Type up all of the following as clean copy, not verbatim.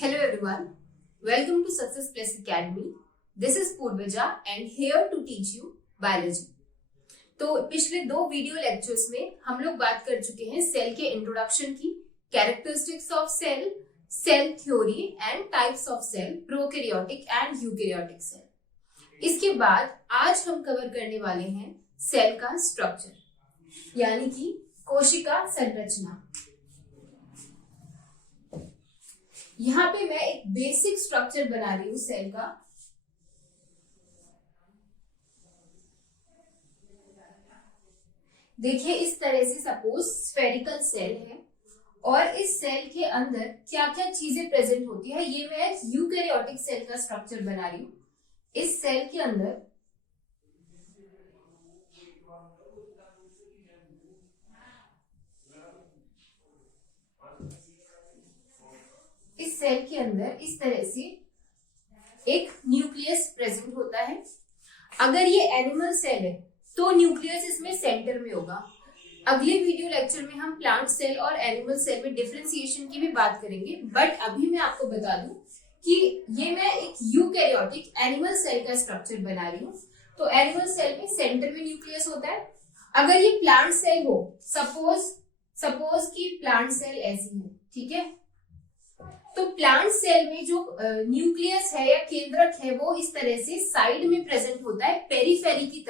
Hello everyone, welcome to Success Plus Academy. This is Purvaja and here to teach you biology. तो पिछले दो video lectures में हम लोग बात कर चुके हैं सेल के इंट्रोडक्शन की, characteristics of cell, cell theory and types of cell, prokaryotic and eukaryotic cell. इसके बाद आज हम कवर करने वाले हैं सेल का स्ट्रक्चर, यानी कि कोशिका संरचना। यहाँ पे मैं एक बेसिक स्ट्रक्चर बना रही हूं सेल का। देखिए इस तरह से सपोज स्फेरिकल सेल है और इस सेल के अंदर क्या क्या चीजें प्रेजेंट होती है, ये मैं यूकैरियोटिक सेल का स्ट्रक्चर बना रही हूं। इस सेल के अंदर इस तरह से एक न्यूक्लियस प्रेजेंट होता है। अगर ये एनिमल सेल है तो न्यूक्लियस इसमें सेंटर में होगा। अगले वीडियो लेक्चर में हम प्लांट सेल और एनिमल सेल में डिफरेंशिएशन की भी बात करेंगे, बट अभी मैं आपको बता दूं कि ये मैं एक यूकैरियोटिक एनिमल सेल का स्ट्रक्चर बना रही हूँ। तो एनिमल सेल में सेंटर में न्यूक्लियस होता है। अगर ये प्लांट सेल हो, सपोज कि प्लांट सेल ऐसी है, ठीक है, तो प्लांट सेल में जो न्यूक्लियस है या केंद्रक है वो इस तरह से साइड में प्रेजेंट होता है, पेरीफेरी की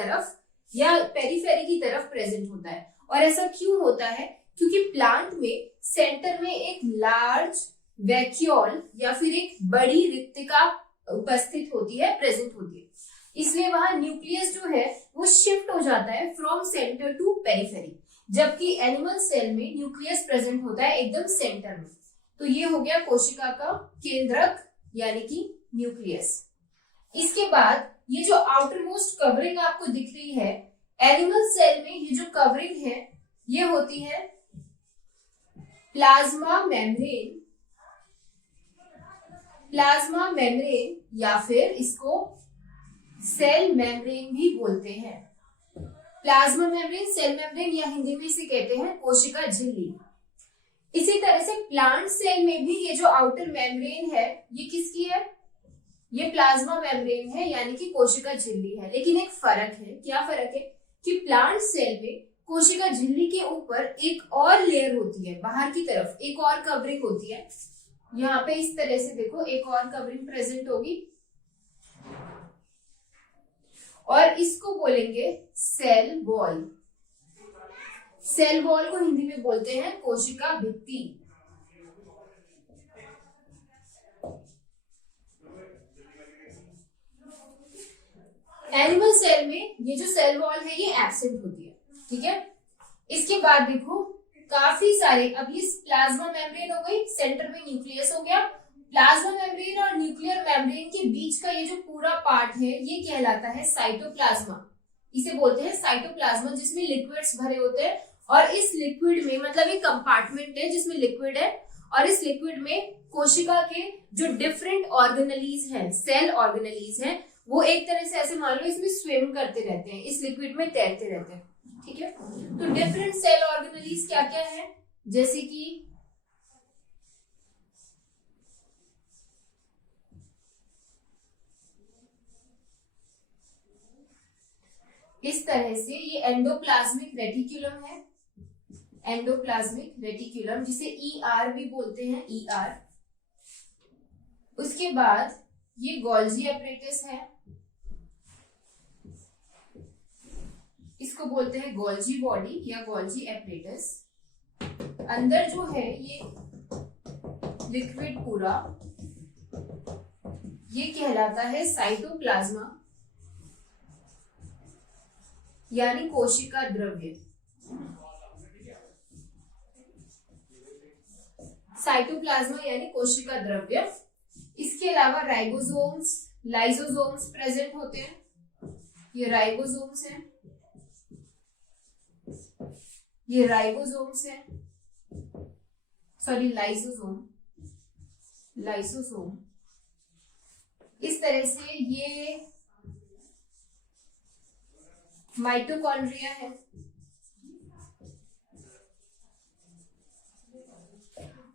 तरफ प्रेजेंट होता है। और ऐसा क्यों होता है? क्योंकि प्लांट में सेंटर में एक लार्ज वैक्यूल या फिर एक बड़ी रिक्तिका उपस्थित होती है, प्रेजेंट होती है, इसलिए वहां न्यूक्लियस जो है वो शिफ्ट हो जाता है फ्रॉम सेंटर टू पेरीफेरी। जबकि एनिमल सेल में न्यूक्लियस प्रेजेंट होता है एकदम सेंटर में। तो ये हो गया कोशिका का केंद्रक यानी कि न्यूक्लियस। इसके बाद ये जो आउटर मोस्ट कवरिंग आपको दिख रही है, एनिमल सेल में ये जो कवरिंग है ये होती है प्लाज्मा मेम्ब्रेन या फिर इसको सेल मेम्ब्रेन भी बोलते हैं। प्लाज्मा मेम्ब्रेन, सेल मेम्ब्रेन या हिंदी में इसे कहते हैं कोशिका झिल्ली। इसी तरह से प्लांट सेल में भी ये जो आउटर मेम्ब्रेन है ये किसकी है? ये प्लाज्मा मेम्ब्रेन है यानी कि कोशिका झिल्ली है। लेकिन एक फर्क है, क्या फर्क है कि प्लांट सेल में कोशिका झिल्ली के ऊपर एक और लेयर होती है, बाहर की तरफ एक और कवरिंग होती है। यहाँ पे इस तरह से देखो एक और कवरिंग प्रेजेंट होगी और इसको बोलेंगे सेल वॉल। सेल वॉल को हिंदी में बोलते हैं कोशिका भित्ति। एनिमल सेल में ये जो सेल वॉल है ये एब्सेंट होती है, ठीक है। इसके बाद देखो काफी सारे, अब ये प्लाज्मा मेम्ब्रेन हो गई, सेंटर में न्यूक्लियस हो गया। प्लाज्मा मेम्ब्रेन और न्यूक्लियर मेम्ब्रेन के बीच का ये जो पूरा पार्ट है ये कहलाता है साइटोप्लाज्मा। इसे बोलते हैं साइटोप्लाज्मा, जिसमें लिक्विड्स भरे होते हैं। और इस लिक्विड में मतलब एक कंपार्टमेंट है जिसमें लिक्विड है और इस लिक्विड में कोशिका के जो डिफरेंट ऑर्गेनेलीज हैं, सेल ऑर्गेनेलीज हैं, वो एक तरह से ऐसे मान लो इसमें स्विम करते रहते हैं, इस लिक्विड में तैरते रहते हैं, ठीक है। तो डिफरेंट सेल ऑर्गेनेलीज क्या क्या है, जैसे कि इस तरह से ये एंडोप्लाज्मिक रेटिकुलम है, एंडोप्लाज्मिक रेटिकुलम जिसे ER भी बोलते हैं, ER। उसके बाद ये गोल्जी एपरेटस है, इसको बोलते हैं गोल्जी बॉडी या गोल्जी एपरेटस। अंदर जो है ये लिक्विड पूरा ये कहलाता है साइटोप्लाज्मा यानी कोशिका द्रव्य। साइटोप्लाज्मा यानी कोशिका द्रव्य। इसके अलावा राइबोसोम्स, लाइसोसोम्स प्रेजेंट होते हैं। ये राइबोसोम्स हैं, ये राइबोसोम्स हैं, सॉरी लाइसोसोम। इस तरह से ये माइटोकॉन्ड्रिया है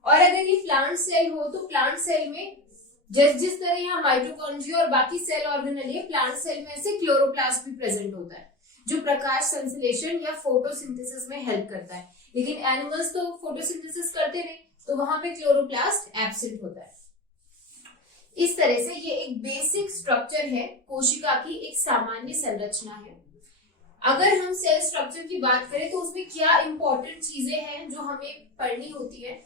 और अगर ये प्लांट सेल हो तो प्लांट सेल में जिस तरह यहाँ माइटोकॉन्ड्रिया और बाकी सेल ऑर्गेनेल है, प्लांट सेल में ऐसे क्लोरोप्लास्ट भी प्रेजेंट होता है जो प्रकाश संश्लेषण या फोटोसिंथेसिस में हेल्प करता है। लेकिन एनिमल्स तो फोटोसिंथेसिस करते नहीं, तो वहां पे क्लोरोप्लास्ट एब्सेंट होता है। इस तरह से ये एक बेसिक स्ट्रक्चर है, कोशिका की एक सामान्य संरचना है। अगर हम सेल स्ट्रक्चर की बात करें तो उसमें क्या इंपॉर्टेंट चीजें हैं जो हमें पढ़नी होती है।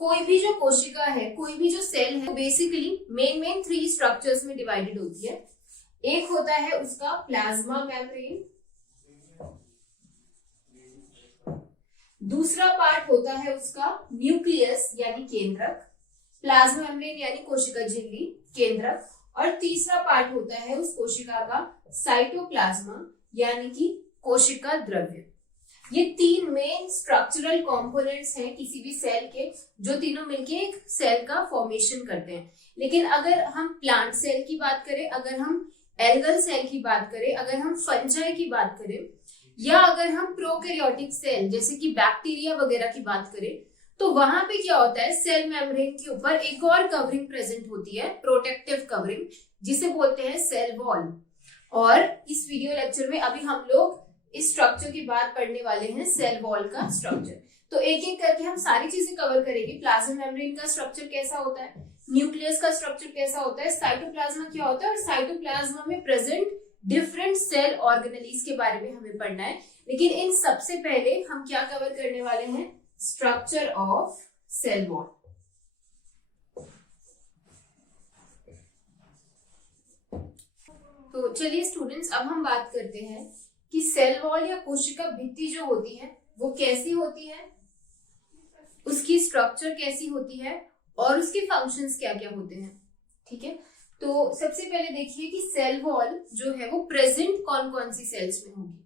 कोई भी जो कोशिका है, कोई भी जो सेल है, बेसिकली मेन 3 स्ट्रक्चर्स में डिवाइडेड होती है। एक होता है उसका प्लाज्मा मेम्ब्रेन, दूसरा पार्ट होता है उसका न्यूक्लियस यानी केंद्रक, प्लाज्मा मेम्ब्रेन यानी कोशिका झिल्ली, केंद्रक, और तीसरा पार्ट होता है उस कोशिका का साइटोप्लाज्मा यानी कि कोशिका द्रव्य। ये 3 मेन स्ट्रक्चरल कंपोनेंट्स हैं किसी भी सेल के, जो तीनों मिलके एक सेल का फॉर्मेशन करते हैं। लेकिन अगर हम प्लांट सेल की बात करें, अगर हम एल्गल सेल की बात करें, अगर हम फंजाई की बात करें, या अगर हम प्रोकैरियोटिक सेल जैसे कि बैक्टीरिया वगैरह की बात करें, तो वहां पे क्या होता है, सेल मेम्ब्रेन के ऊपर एक और कवरिंग प्रेजेंट होती है, प्रोटेक्टिव कवरिंग, जिसे बोलते हैं सेल वॉल। और इस वीडियो लेक्चर में अभी हम लोग इस स्ट्रक्चर की बात पढ़ने वाले हैं, सेल वॉल का स्ट्रक्चर। तो एक एक करके हम सारी चीजें कवर करेंगे। प्लाज्मा मेम्ब्रेन का स्ट्रक्चर कैसा होता है, न्यूक्लियस का स्ट्रक्चर कैसा होता है, साइटोप्लाज्मा क्या होता है, और साइटोप्लाज्मा में प्रेजेंट डिफरेंट सेल ऑर्गेनेल्स के बारे में हमें पढ़ना है। लेकिन इन सबसे पहले हम क्या कवर करने वाले हैं, स्ट्रक्चर ऑफ सेल वॉल। तो चलिए स्टूडेंट्स, अब हम बात करते हैं कि सेल वॉल या कोशिका भित्ति जो होती है वो कैसी होती है, उसकी स्ट्रक्चर कैसी होती है, और उसके फंक्शंस क्या क्या होते हैं। ठीक है, तो सबसे पहले देखिए कि सेल वॉल जो है वो प्रेजेंट कौन कौन सी सेल्स में होगी।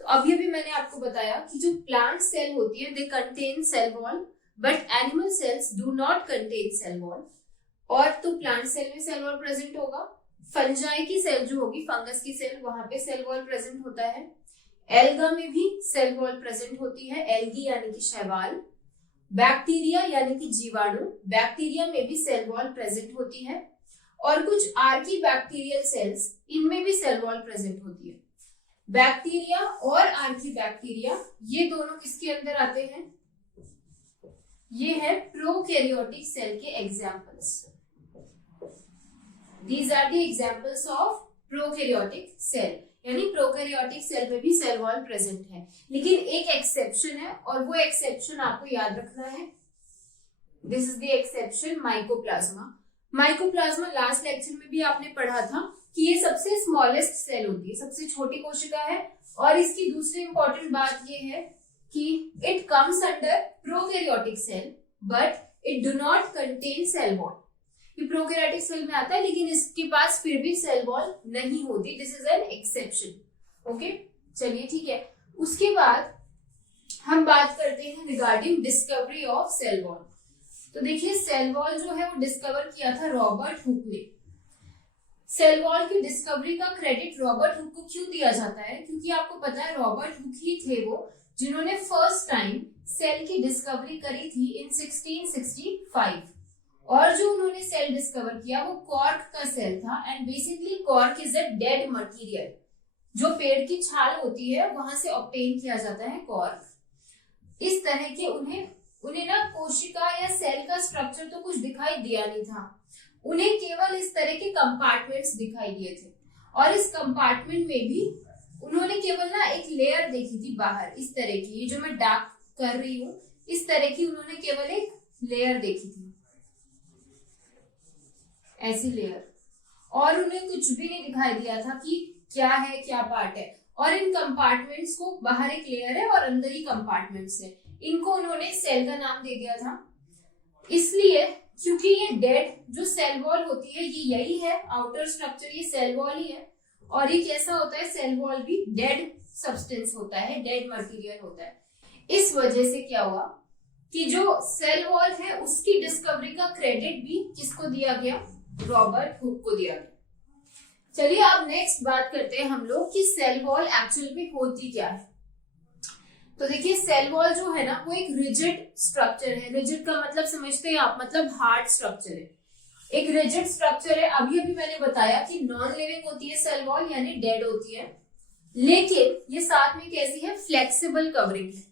तो अभी अभी मैंने आपको बताया कि जो प्लांट सेल होती है they contain cell wall, but animal cells do not contain cell wall. और तो प्लांट सेल में सेल वॉल प्रेजेंट होगा, फंजाई की सेल जो होगी, फंगस की सेल, वहां पे सेल वॉल प्रेजेंट होता है। एल्गा में भी सेल वॉल प्रेजेंट होती है, एल्गी यानी कि शैवाल। बैक्टीरिया यानी कि जीवाणु, बैक्टीरिया में भी सेल वॉल प्रेजेंट होती है। और कुछ आर्की बैक्टीरियल सेल्स, इनमें भी सेल वॉल प्रेजेंट होती है। बैक्टीरिया और आर्की बैक्टीरिया ये दोनों किसके अंदर आते हैं, ये है प्रोकैरियोटिक सेल के examples. These are the examples of prokaryotic cell, यानी प्रोकैरियोटिक सेल में भी सेल वॉल प्रेजेंट है। लेकिन एक एक्सेप्शन है, और वो एक्सेप्शन आपको याद रखना है। This is the exception, mycoplasma. Mycoplasma last lecture में भी आपने पढ़ा था कि ये सबसे स्मॉलेस्ट सेल होती है, सबसे छोटी कोशिका है। और इसकी दूसरी इंपॉर्टेंट बात ये है कि it comes under prokaryotic cell but it do not contain cell wall. ये प्रोकैरियोटिक सेल में आता है लेकिन इसके पास फिर भी सेल वॉल नहीं होती। This is an exception. Okay, चलिए ठीक है। उसके बाद हम बात करते हैं regarding discovery of cell wall. तो देखिए, सेल वॉल जो है वो डिस्कवर किया था रॉबर्ट हुक ने। सेल वॉल की डिस्कवरी का क्रेडिट रॉबर्ट हुक को क्यों दिया जाता है, क्योंकि आपको पता है रॉबर्ट हुक ही थे वो जिन्होंने फर्स्ट टाइम सेल की डिस्कवरी करी थी इन 1665। और जो उन्होंने सेल डिस्कवर किया वो कॉर्क का सेल था। And basically cork is a dead material, जो पेड़ की छाल होती है वहां से ऑब्टेन किया जाता है कॉर्क। इस तरह के उन्हें ना कोशिका या सेल का स्ट्रक्चर तो कुछ दिखाई दिया नहीं था, उन्हें केवल इस तरह के कंपार्टमेंट्स दिखाई दिए थे। और इस कंपार्टमेंट में भी उन्होंने केवल ना एक लेयर देखी थी बाहर, इस तरह की, ये जो मैं डार्क कर रही हूँ, इस तरह की उन्होंने केवल एक लेयर देखी थी, ऐसी लेयर। और उन्हें कुछ भी नहीं दिखाई दिया था कि क्या है, क्या पार्ट है। और इन कंपार्टमेंट्स को, बाहर एक लेयर है और अंदर ही कंपार्टमेंट्स है, इनको उन्होंने सेल का नाम दे दिया था। इसलिए क्योंकि ये डेड जो सेल वॉल होती है ये यही है, आउटर स्ट्रक्चर ये सेल वॉल ही है। और ये कैसा होता है, सेल वॉल भी डेड सब्सटेंस होता है, डेड मटेरियल होता है। इस वजह से क्या हुआ कि जो सेल वॉल है उसकी डिस्कवरी का क्रेडिट भी किसको दिया गया, रॉबर्ट हुक को दिया गया। चलिए अब नेक्स्ट बात करते हैं हम लोग कि सेल वॉल एक्चुअल में होती क्या है। तो देखिए सेल वॉल जो है ना वो एक रिजिड स्ट्रक्चर है। रिजिड का मतलब समझते हैं आप, मतलब हार्ड स्ट्रक्चर है, एक रिजिड स्ट्रक्चर है। अभी अभी मैंने बताया कि नॉन लिविंग होती है सेल वॉल, यानी डेड होती है, लेकिन ये साथ में कैसी है, फ्लेक्सिबल कवरिंग है।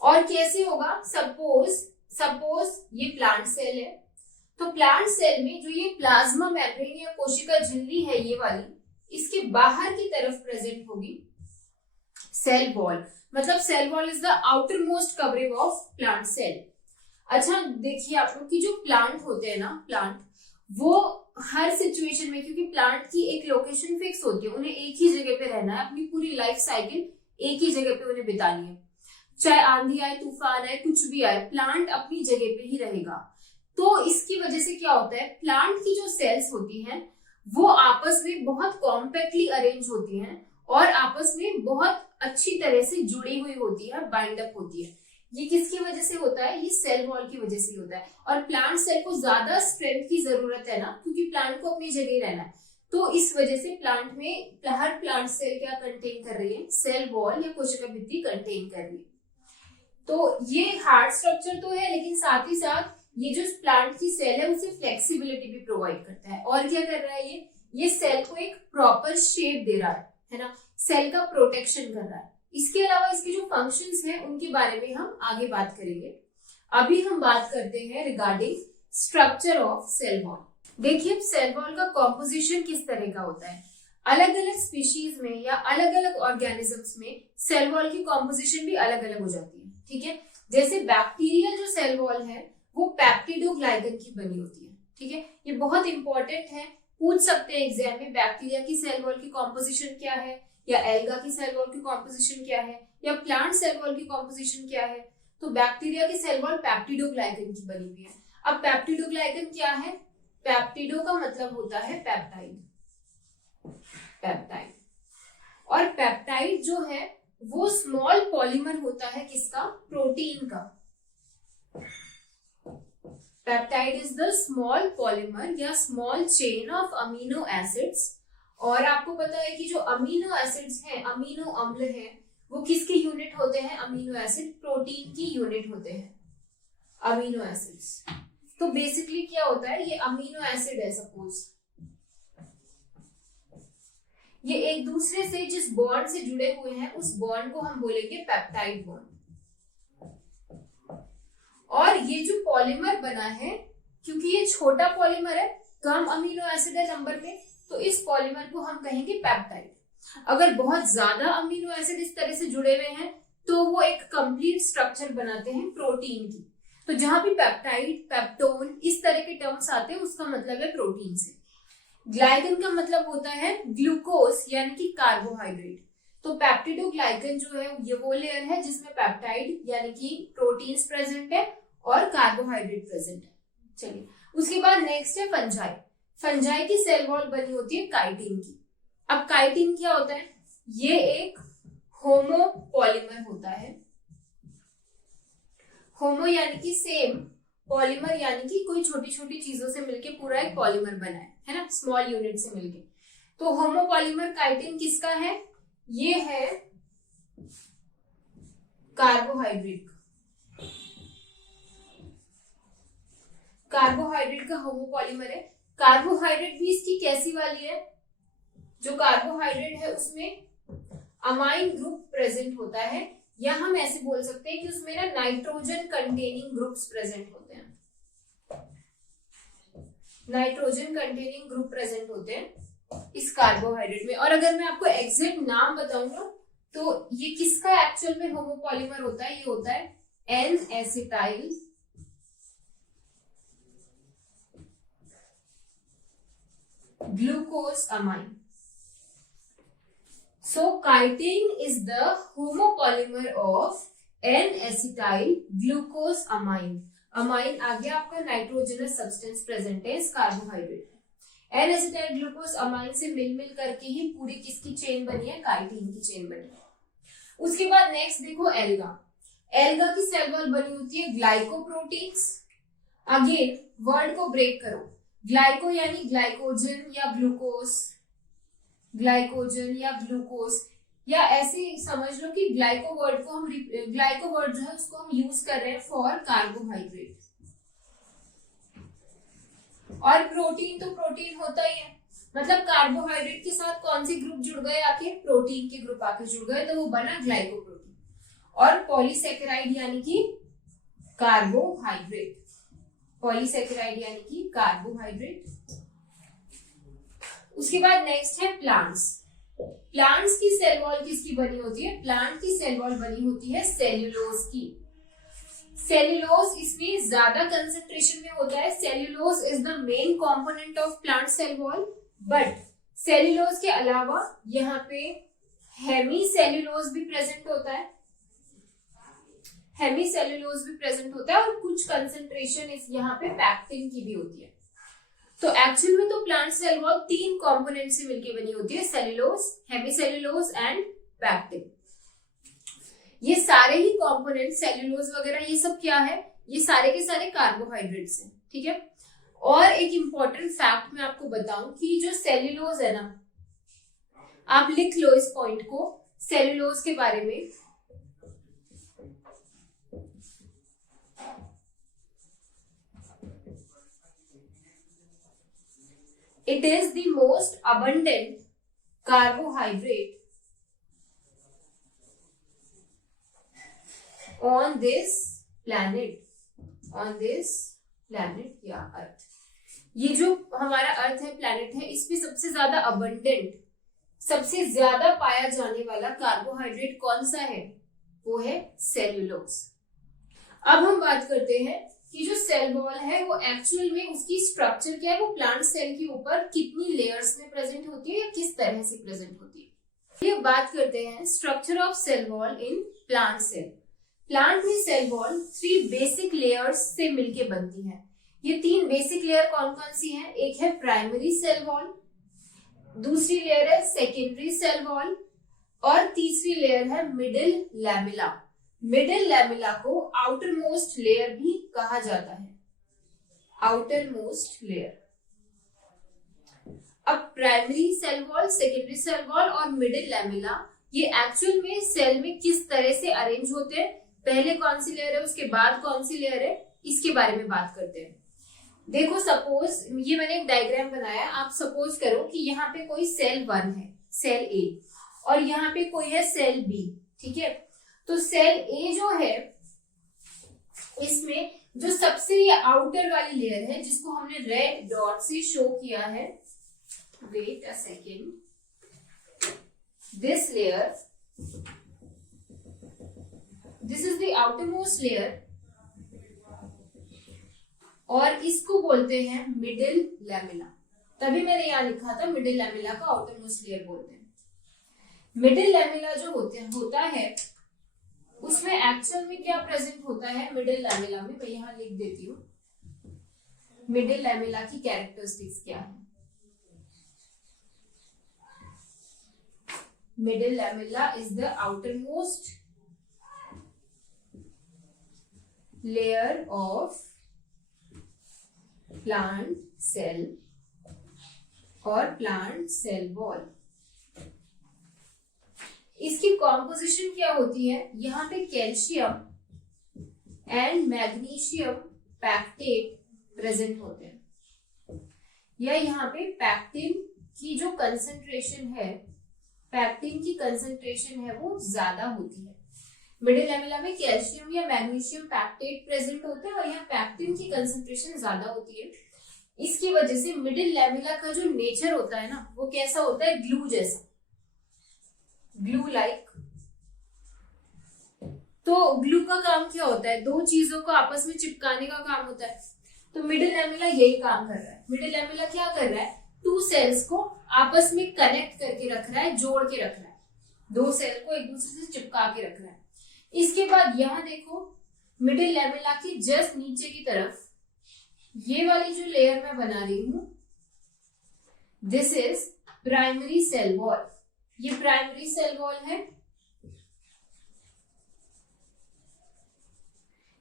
और कैसे होगा, सपोज ये प्लांट सेल है, तो प्लांट सेल में जो ये प्लाज्मा मेम्ब्रेन या कोशिका झिल्ली है ये वाली, इसके बाहर की तरफ प्रेजेंट होगी सेल वॉल। मतलब cell wall is the outer most covering of plant cell. अच्छा देखिए आप लोग की जो प्लांट होते हैं ना, प्लांट वो हर सिचुएशन में, क्योंकि प्लांट की एक लोकेशन फिक्स होती है, उन्हें एक ही जगह पे रहना है, अपनी पूरी लाइफ साइकिल एक ही जगह पे उन्हें बितानी है। चाहे आंधी आए, तूफान आए, कुछ भी आए, प्लांट अपनी जगह पे ही रहेगा। तो इसकी वजह से क्या होता है, प्लांट की जो सेल्स होती हैं वो आपस में बहुत कॉम्पैक्टली अरेंज होती हैं और आपस में बहुत अच्छी तरह से जुड़ी हुई होती है, बाइंड अप होती है। ये किसकी वजह से होता है, ये सेल वॉल की वजह से होता है। और प्लांट सेल को ज्यादा स्ट्रेंथ की जरूरत है ना, क्योंकि प्लांट को अपनी जगह रहना है, तो इस वजह से प्लांट में हर प्लांट सेल क्या कंटेन कर रही है, सेल वॉल या कोशिका भित्ति कंटेन कर रही है। तो ये हार्ड स्ट्रक्चर तो है, लेकिन साथ ही साथ ये जो प्लांट की सेल है उसे फ्लेक्सिबिलिटी भी प्रोवाइड करता है। और क्या कर रहा है, ये सेल को एक प्रॉपर शेप दे रहा है ना, सेल का प्रोटेक्शन कर रहा है। इसके अलावा इसके जो फंक्शंस हैं उनके बारे में हम आगे बात करेंगे। अभी हम बात करते हैं regarding structure of cell wall. देखिए सेल वॉल का कॉम्पोजिशन किस तरह का होता है। अलग अलग स्पीशीज में या अलग अलग ऑर्गेनिजम्स में सेल वॉल की कॉम्पोजिशन भी अलग अलग हो जाती है, ठीक है। जैसे बैक्टीरियल जो सेल वॉल है वो पेप्टिडोग्लाइकन की बनी होती है, ठीक है। ये बहुत इंपॉर्टेंट है, पूछ सकते हैं एग्जाम में, बैक्टीरिया की सेल वॉल की कॉम्पोजिशन क्या है, या एल्गा की सेल वॉल की कॉम्पोजिशन क्या है, या प्लांट सेल वॉल की कॉम्पोजिशन क्या है। तो बैक्टीरिया की सेल वॉल पेप्टिडोग्लाइकन की बनी हुई है। अब पेप्टिडोग्लाइकन क्या है, पेप्टिडो का मतलब होता है पेप्टाइड, पेप्टाइड। और पेप्टाइड जो है वो स्मॉल पॉलीमर होता है किसका, प्रोटीन का। Peptide is the small polymer या small chain of amino acids. और आपको पता है कि जो अमीनो एसिड्स हैं, अमीनो अम्ल हैं, वो किसके यूनिट होते हैं, अमीनो एसिड प्रोटीन की यूनिट होते हैं, अमीनो एसिड्स। तो बेसिकली क्या होता है, ये अमीनो एसिड है, सपोज ये एक दूसरे से जिस बॉन्ड से जुड़े हुए हैं उस बॉन्ड को हम बोलेंगे पेप्टाइड बॉन्ड। और ये जो पॉलीमर बना है, क्योंकि ये छोटा पॉलीमर है, कम अमीनो एसिड है नंबर में, तो इस पॉलीमर को हम कहेंगे पेप्टाइड। अगर बहुत ज्यादा अमीनो एसिड इस तरह से जुड़े हुए हैं तो वो एक कंप्लीट स्ट्रक्चर बनाते हैं प्रोटीन की। तो जहां भी पेप्टाइड, पेप्टोन इस तरह के टर्म्स आते हैं उसका मतलब है प्रोटीन से। ग्लाइकन का मतलब होता है ग्लूकोज यानी कि कार्बोहाइड्रेट। तो पेप्टिडोग्लाइकन जो है ये वो लेयर है जिसमें पेप्टाइड यानी कि प्रोटीन्स प्रेजेंट है और कार्बोहाइड्रेट प्रेजेंट है। चलिए उसके बाद नेक्स्ट है फंजाई। फंजाई की सेल वॉल बनी होती है काइटिन की। अब काइटिन क्या होता है, ये एक होमो पॉलीमर होता है। होमो यानी कि सेम, पॉलीमर यानी कि कोई छोटी छोटी चीजों से मिलके पूरा एक पॉलीमर बना है ना, स्मॉल यूनिट से मिलके। तो होमो पॉलीमर काइटिन किसका है, ये है कार्बोहाइड्रेट का। कार्बोहाइड्रेट का होमो पॉलीमर है। कार्बोहाइड्रेट भी इसकी कैसी वाली है, जो कार्बोहाइड्रेट है उसमें अमाइन ग्रुप प्रेजेंट होता है, या हम ऐसे बोल सकते हैं कि उसमें ना नाइट्रोजन कंटेनिंग ग्रुप्स प्रेजेंट होते हैं, नाइट्रोजन कंटेनिंग ग्रुप प्रेजेंट होते हैं इस कार्बोहाइड्रेट में। और अगर मैं आपको एग्जैक्ट नाम बताऊंगा तो ये किसका एक्चुअल में होमो पॉलीमर होता है, ये होता है N acetyl glucose amine. So chitin is the homopolymer of N-acetyl glucose amine. Amine आ गया आपका नाइट्रोजनस सब्सटेंस प्रेजेंट है इस कार्बोहाइड्रेट में। N-acetyl glucose amine से मिल करके ही पूरी किसकी चेन बनी है, काइटिन की चेन बनी है। उसके बाद नेक्स्ट देखो एल्गा। एल्गा की सेल वॉल बनी होती है ग्लाइकोप्रोटीन्स। अगेन वर्ड को ब्रेक करो, ग्लाइको यानी ग्लाइकोजन या ग्लूकोज, ग्लाइकोजन या ग्लूकोज, या ऐसे समझ लो कि ग्लाइकोवर्ड जो है उसको हम यूज कर रहे हैं फॉर कार्बोहाइड्रेट। और प्रोटीन तो प्रोटीन होता ही है, मतलब कार्बोहाइड्रेट के साथ कौन से ग्रुप जुड़ गए, आके प्रोटीन के ग्रुप आके जुड़ गए, तो वो बना ग्लाइकोप्रोटीन। और पॉलीसेकेराइड यानी कि कार्बोहाइड्रेट, पॉलीसेकेराइड यानी कि कार्बोहाइड्रेट। उसके बाद नेक्स्ट है प्लांट्स। प्लांट्स की सेल वॉल किसकी बनी होती है? प्लांट की सेल वॉल बनी होती है सेल्यूलोज की। सेल्यूलोज इसमें ज्यादा कंसंट्रेशन में होता है। Cellulose is the main component of plant cell wall, but cellulose के अलावा यहाँ पे हेमी सेल्यूलोज भी प्रेजेंट होता है, हेमी सेल्यूलोज भी प्रेजेंट होता है, और कुछ कंसंट्रेशन इस यहाँ पे पैक्टिन की भी होती है। तो एक्चुअल में तो प्लांट सेल वॉल 3 कंपोनेंट से मिलकर बनी होती है, cellulose, hemicellulose and pectin. ये सारे ही कंपोनेंट सेल्यूलोज वगैरह ये सब क्या है? ये सारे के सारे कार्बोहाइड्रेट्स हैं, ठीक है। और एक इंपॉर्टेंट फैक्ट मैं आपको बताऊं कि जो सेल्यूलोज है ना, आप लिख लो इस पॉइंट को, सेल्यूलोज के बारे में it is the most abundant carbohydrate on this planet या अर्थ। ये जो हमारा अर्थ है, प्लैनेट है, इसमें सबसे ज्यादा अबंडेंट, सबसे ज्यादा पाया जाने वाला कार्बोहाइड्रेट कौन सा है? वो है सेल्यूलोज। अब हम बात करते हैं कि जो सेल वॉल है वो एक्चुअल में उसकी स्ट्रक्चर क्या है, वो प्लांट सेल के ऊपर कितनी लेयर्स में प्रेजेंट होती है या किस तरह से प्रेजेंट होती है। ये बात करते हैं structure of cell wall in plant cell. Plant में सेल वॉल 3 बेसिक लेयर्स से मिलके बनती है। ये 3 बेसिक लेयर कौन कौन सी है? एक है प्राइमरी सेल वॉल, दूसरी लेयर है सेकेंडरी सेल वॉल, और तीसरी लेयर है मिडिल लैमेला। मिडिल लैमेला को आउटर मोस्ट लेयर भी कहा जाता है, आउटर मोस्ट लेयर। अब primary cell wall, secondary cell wall और मिडिल लैमेला ये एक्चुअल में सेल में किस तरह से अरेंज होते हैं, पहले कौन सी लेयर है, उसके बाद कौन सी लेयर है, इसके बारे में बात करते हैं। देखो सपोज ये मैंने एक डायग्राम बनाया, आप सपोज करो कि यहाँ पे कोई सेल 1 है, सेल ए, और यहाँ पे कोई है सेल बी, ठीक है। तो सेल ए जो है इसमें जो सबसे ये आउटर वाली लेयर है जिसको हमने रेड डॉट से शो किया है, wait a second, this layer, this is the outer most layer, और इसको बोलते हैं मिडिल लैमेला। तभी मैंने यहां लिखा था मिडिल लैमेला का आउटर मोस्ट लेयर बोलते हैं। मिडिल लैमेला जो होता है उसमें एक्चुअल में क्या प्रेजेंट होता है? मिडिल लैमेला में मैं यहां लिख देती हूँ, मिडिल लैमेला की कैरेक्टरिस्टिक्स क्या है। Middle lamella is the outer most layer of plant cell और प्लांट सेल वॉल। इसकी कॉम्पोजिशन क्या होती है? यहाँ पे calcium and magnesium pectate present होते हैं, या यहाँ पे पैक्टिन की जो कंसंट्रेशन है, पैक्टिन की कंसंट्रेशन है वो ज्यादा होती है। मिडिल लैमेला में कैल्शियम या मैग्नीशियम पैक्टेट प्रेजेंट होते हैं और यहाँ पैक्टिन की कंसंट्रेशन ज्यादा होती है। इसकी वजह से मिडिल लैमेला का जो नेचर होता है ना, वो कैसा होता है? ग्लू जैसा, ग्लू लाइक। तो ग्लू का काम क्या होता है? 2 चीजों को आपस में चिपकाने का काम होता है। तो मिडिल लैमेला यही काम कर रहा है। मिडिल लैमेला क्या कर रहा है? 2 सेल्स को आपस में कनेक्ट करके रख रहा है, जोड़ के रख रहा है, 2 सेल को एक दूसरे से चिपका के रख रहा है। इसके बाद यहां देखो, मिडिल लैमेला की जस्ट नीचे की तरफ ये वाली जो लेयर मैं बना रही हूं, this is primary cell wall. ये प्राइमरी सेल वॉल है,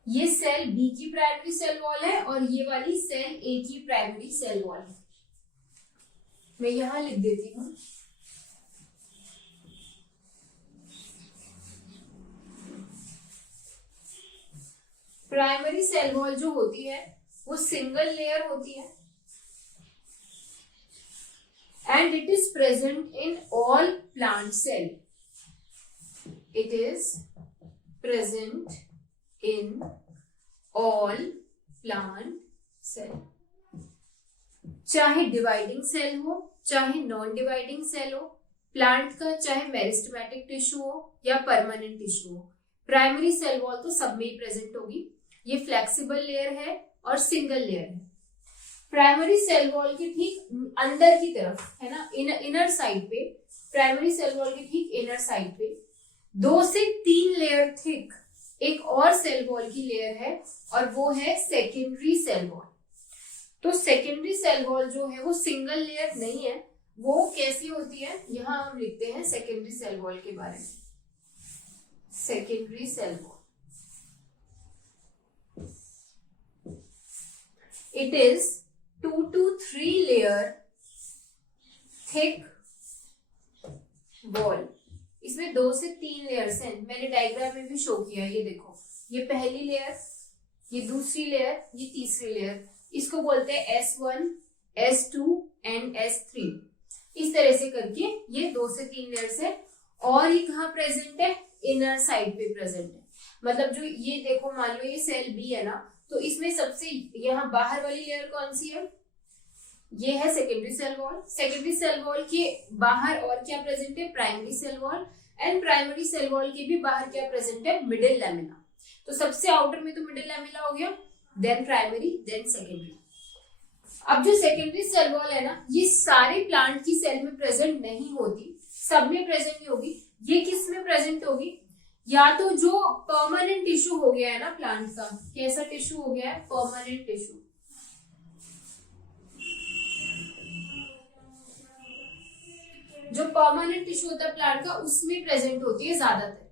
ये सेल बी की प्राइमरी सेल वॉल है, और ये वाली सेल ए की प्राइमरी सेल वॉल है। मैं यहां लिख देती हूं प्राइमरी सेल वॉल जो होती है वो सिंगल लेयर होती है and it is present in all plant cell. It is present in all plant cell. चाहे डिवाइडिंग सेल हो चाहे नॉन डिवाइडिंग सेल हो, प्लांट का चाहे मेरिस्टेमेटिक टिश्यू हो या परमानेंट टिश्यू हो, प्राइमरी सेल वॉल तो सब में ही प्रेजेंट होगी। ये फ्लेक्सिबल लेयर है और सिंगल लेयर है। प्राइमरी सेल वॉल के ठीक अंदर की तरफ है ना, इनर साइड पे, प्राइमरी सेल वॉल के ठीक इनर साइड पे 2 से 3 लेयर थिक एक और सेल वॉल की लेयर है और वो है सेकेंडरी सेल वॉल। तो सेकेंडरी सेल वॉल जो है वो सिंगल लेयर नहीं है, वो कैसी होती है यहां हम लिखते हैं सेकेंडरी सेल वॉल के बारे में। Secondary cell wall, it is 2 to 3 layer thick wall. इसमें 2 से 3 लेयर्स हैं, मैंने डायग्राम में भी शो किया। ये देखो, ये पहली लेयर, ये दूसरी लेयर, ये तीसरी लेयर। इसको बोलते हैं S1, S2 एंड S3। इस तरह से करके ये 2 से 3 लेयर्स है। और ये कहाँ प्रेजेंट है? इनर साइड पे प्रेजेंट है। मतलब जो ये देखो, मान लो ये सेल बी है ना, तो इसमें सबसे यहाँ बाहर वाली लेयर कौन सी है? ये है secondary cell wall. Secondary cell wall के बाहर और क्या प्रेजेंट है? Primary cell wall. And primary cell wall के भी बाहर क्या प्रेजेंट है? Middle lamina. तो सबसे आउटर में तो मिडिल लैमिना हो गया, देन प्राइमरी, देन सेकेंडरी। अब जो सेकेंडरी सेल वॉल है ना, ये सारे प्लांट की सेल में प्रेजेंट नहीं होती, सब में प्रेजेंट नहीं होगी। ये किस में प्रेजेंट होगी? या तो जो परमानेंट टिश्यू हो गया है ना प्लांट का, कैसा टिश्यू हो गया है? Permanent tissue. जो परमानेंट टिश्यू होता है प्लांट का, उसमें प्रेजेंट होती है ज्यादातर।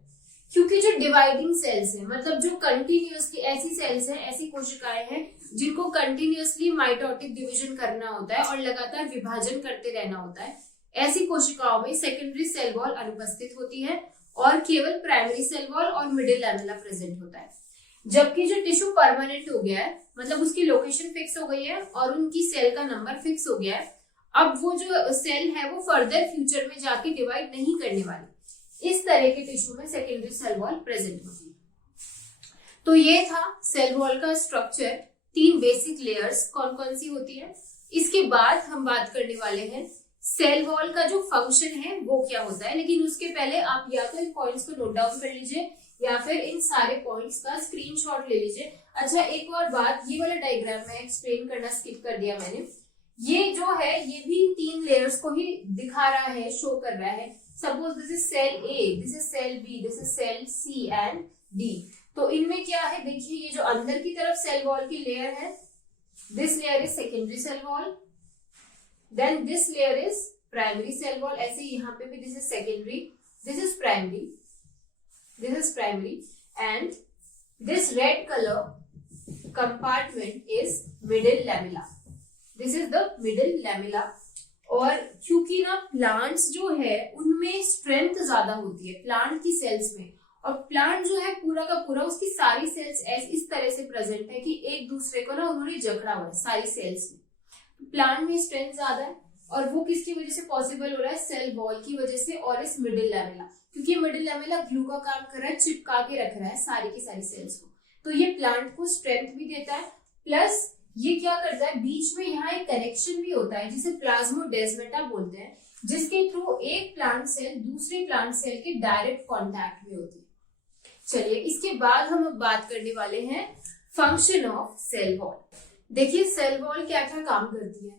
क्योंकि जो डिवाइडिंग सेल्स हैं, मतलब जो कंटिन्यूअसली ऐसी सेल्स हैं, ऐसी कोशिकाएं हैं जिनको कंटिन्यूअसली माइटोटिक डिवीजन करना होता है और लगातार विभाजन करते रहना होता है, ऐसी कोशिकाओं में सेकेंडरी सेल वॉल अनुपस्थित होती है और केवल प्राइमरी सेल वॉल और मिडिल लैमेला प्रेजेंट होता है। जबकि जो टिश्यू परमानेंट हो गया है, मतलब उसकी लोकेशन फिक्स हो गई है और उनकी सेल का नंबर फिक्स हो गया है, अब वो जो सेल है वो फर्दर फ्यूचर में जाके डिवाइड नहीं करने वाली। इस तरह के टिश्यू में सेकेंडरी सेल वॉल प्रेजेंट होती है। तो ये था सेल वॉल का स्ट्रक्चर, 3 बेसिक लेयर्स कौन कौन सी होती है। इसके बाद हम बात करने वाले हैं सेल वॉल का जो फंक्शन है वो क्या होता है। लेकिन उसके पहले आप या तो इन पॉइंट्स को नोट डाउन कर लीजिए या फिर इन सारे पॉइंट्स का स्क्रीनशॉट ले लीजिए। अच्छा, एक और बात, ये वाला डायग्राम में एक्सप्लेन करना स्किप कर दिया मैंने। ये जो है ये भी 3 लेयर्स को ही दिखा रहा है, शो कर रहा है। Suppose this is cell A, this is cell B, this is cell C and D. तो इनमें क्या है, देखिए ये जो अंदर की तरफ सेल वॉल की लेयर है, this layer is secondary cell wall, then this layer is primary cell wall. ऐसे यहाँ पे भी this is secondary, this is primary, this is primary and this red colour compartment is middle lamella. This is the middle lamella. और क्योंकि ना plants जो है उनमें स्ट्रेंथ ज्यादा होती है प्लांट की सेल्स में, और प्लांट जो है पूरा का पूरा उसकी सारी सेल्स इस तरह से प्रेजेंट है कि एक दूसरे को ना उन्होंने जकड़ा हुआ है सारी सेल्स में। प्लांट में स्ट्रेंथ ज्यादा है और वो किसकी वजह से पॉसिबल हो रहा है? सेल वॉल की वजह से और इस मिडिल लैमेला, क्योंकि मिडिल लैमेला ग्लू का काम कर रहा है, चिपका के रख रहा है सारी की सारी सेल्स को। तो ये प्लांट को स्ट्रेंथ भी देता है, प्लस ये क्या करता है, बीच में यहाँ एक कनेक्शन भी होता है जिसे प्लाज्मोडेस्माटा बोलते हैं, जिसके थ्रू एक प्लांट सेल दूसरे प्लांट सेल के डायरेक्ट कांटेक्ट में होती है। चलिए, इसके बाद हम अब बात करने वाले हैं फंक्शन ऑफ सेल वॉल। देखिए सेल वॉल क्या क्या काम करती है।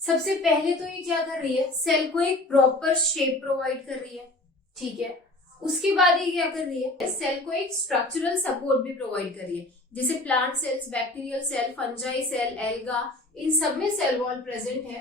सबसे पहले तो ये क्या कर रही है, सेल को एक प्रॉपर शेप प्रोवाइड कर रही है, ठीक है। उसके बाद ये क्या कर रही है, सेल को एक स्ट्रक्चरल सपोर्ट भी प्रोवाइड कर रही है, जैसे plant cells, bacterial cell, fungi cell, alga, इन सब में सेल वॉल प्रेजेंट है।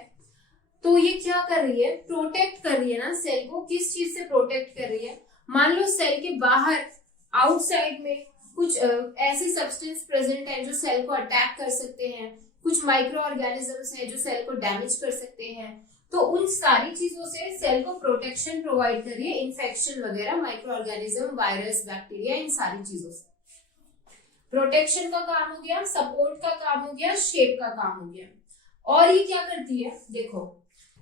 तो ये क्या कर रही है, प्रोटेक्ट कर रही है ना सेल को। किस चीज से प्रोटेक्ट कर रही है? मान लो सेल के बाहर आउटसाइड में कुछ ऐसे सब्सटेंस प्रेजेंट है जो सेल को अटैक कर सकते हैं, कुछ माइक्रो ऑर्गेनिजम्स है जो सेल को डैमेज कर सकते हैं। तो उन सारी चीजों से सेल को प्रोटेक्शन प्रोवाइड कर रही है, इन्फेक्शन वगैरह, माइक्रो ऑर्गेनिज्म, वायरस, बैक्टीरिया, इन सारी चीजों से। प्रोटेक्शन का काम हो गया, सपोर्ट का काम हो गया, शेप का काम हो गया। और ये क्या करती है, देखो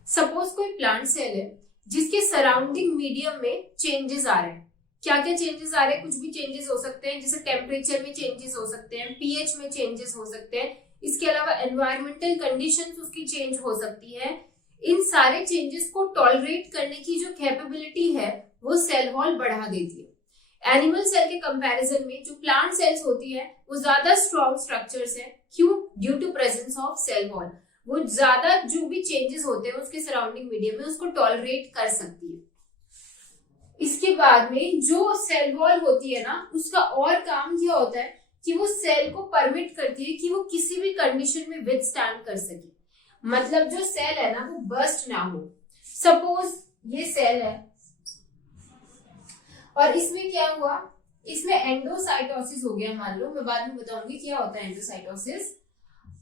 सपोज कोई प्लांट सेल है जिसके सराउंडिंग मीडियम में चेंजेस आ रहे हैं। क्या क्या चेंजेस आ रहे हैं, कुछ भी चेंजेस हो सकते हैं, जैसे टेम्परेचर में चेंजेस हो सकते हैं, पीएच में चेंजेस हो सकते हैं, इसके अलावा एनवायरमेंटल कंडीशंस उसकी चेंज हो सकती है। इन सारे चेंजेस को टॉलरेट करने की जो कैपेबिलिटी है वो सेल वॉल बढ़ा देती है। एनिमल सेल के कंपैरिजन में जो प्लांट सेल्स होती है वो ज्यादा स्ट्रॉन्ग स्ट्रक्चर्स है। क्यों? Due to presence of cell wall. वो ज्यादा जो भी चेंजेस होते हैं उसके सराउंडिंग मीडियम में उसको टॉलरेट कर सकती है। इसके बाद में जो सेल वॉल होती है ना, उसका और काम क्या होता है कि वो सेल को परमिट करती है कि वो किसी भी कंडीशन में विथस्टैंड कर सके। मतलब जो सेल है ना वो बर्स्ट ना हो। सपोज ये सेल है और इसमें क्या हुआ, इसमें एंडोसाइटोसिस हो गया, मान लो, मैं बाद में बताऊंगी क्या होता है एंडोसाइटोसिस।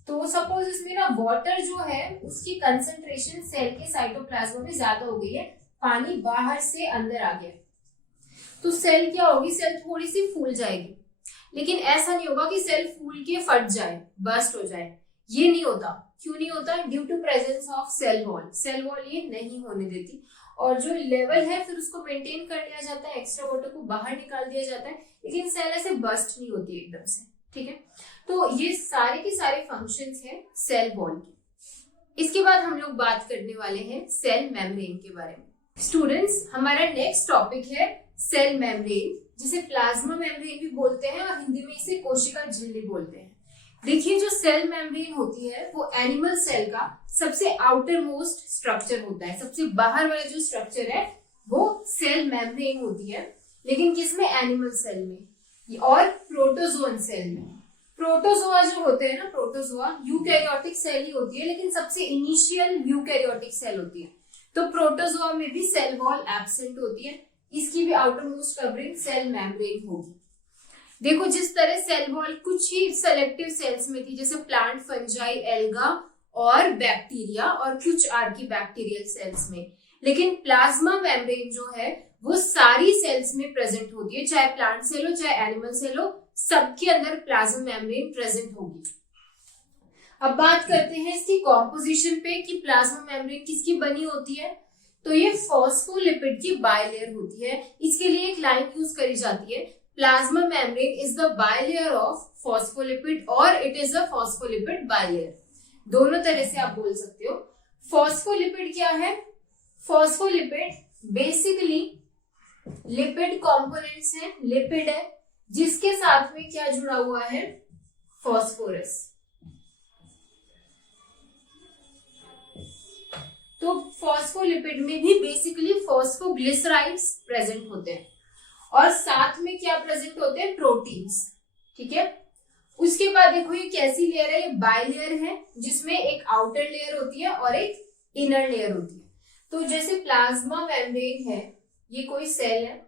तो सपोज इसमें ना वाटर जो है उसकी कंसंट्रेशन सेल के साइटोप्लाज्म में ज्यादा हो गई है, पानी बाहर से अंदर आ गया, तो सेल क्या होगी, सेल थोड़ी सी फूल जाएगी। लेकिन ऐसा नहीं होगा कि सेल फूल के फट जाए, बर्स्ट हो जाए, ये नहीं होता। क्यों नहीं होता? Due to presence of cell wall. Cell wall ये नहीं होने देती, और जो लेवल है फिर उसको मेंटेन कर लिया जाता है, एक्स्ट्रा वाटर को बाहर निकाल दिया जाता है, लेकिन सेल ऐसे बर्स्ट नहीं होती एकदम से। ठीक है, तो ये सारे के सारे फंक्शंस हैं सेल वॉल के। इसके बाद हम लोग बात करने वाले हैं सेल मेम्ब्रेन के बारे में। स्टूडेंट्स, हमारा नेक्स्ट टॉपिक है सेल मेम्ब्रेन, जिसे प्लाज्मा मेम्ब्रेन भी बोलते हैं और हिंदी में इसे कोशिका झिल्ली बोलते हैं। देखिए, जो सेल मेम्ब्रेन होती है वो एनिमल सेल का सबसे आउटर मोस्ट स्ट्रक्चर होता है। सबसे बाहर वाला जो स्ट्रक्चर है वो सेल मेम्ब्रेन होती है। लेकिन किसमें? एनिमल सेल में और प्रोटोजोअन सेल में। प्रोटोजोआ जो होते हैं ना, प्रोटोजोआ यूकैरियोटिक सेल ही होती है, लेकिन सबसे इनिशियल यूकैरियोटिक सेल होती है। तो प्रोटोजोआ में भी सेल वॉल एब्सेंट होती है, इसकी भी outer most covering cell membrane होगी। देखो, जिस तरह सेल वॉल कुछ ही सेलेक्टिव सेल्स में थी, जैसे प्लांट, फंजाई, एल्गा और बैक्टीरिया, और कुछ आर्कीबैक्टीरियल सेल्स में, लेकिन प्लाज्मा मेम्ब्रेन जो है वो सारी सेल्स में प्रेजेंट होती है, चाहे प्लांट सेल हो चाहे एनिमल सेल हो, सबके अंदर प्लाज्मा मेम्ब्रेन प्रेजेंट होगी। अब बात करते हैं इसकी कॉम्पोजिशन पे कि प्लाज्मा मेम्ब्रेन किसकी बनी होती है। तो ये फॉस्फोलिपिड की बाइलेयर होती है। इसके लिए एक लाइन यूज करी जाती है, plasma membrane is the bilayer of phospholipid, और it is a phospholipid bilayer. दोनों तरह से आप बोल सकते हो। फॉस्फोलिपिड क्या है? फॉस्फोलिपिड बेसिकली लिपिड कंपोनेंट्स हैं, लिपिड है जिसके साथ में क्या जुड़ा हुआ है? फॉस्फोरस। तो फॉस्फोलिपिड में भी बेसिकली फॉस्फोग्लिसराइड्स प्रेजेंट होते हैं, और साथ में क्या प्रेजेंट होते हैं? प्रोटीन्स। ठीक है, उसके बाद देखो ये कैसी लेयर है? ये बाइलेयर है, जिसमें एक आउटर लेयर होती है और एक इनर लेयर होती है। तो जैसे प्लाज्मा मेम्ब्रेन है, ये कोई सेल है,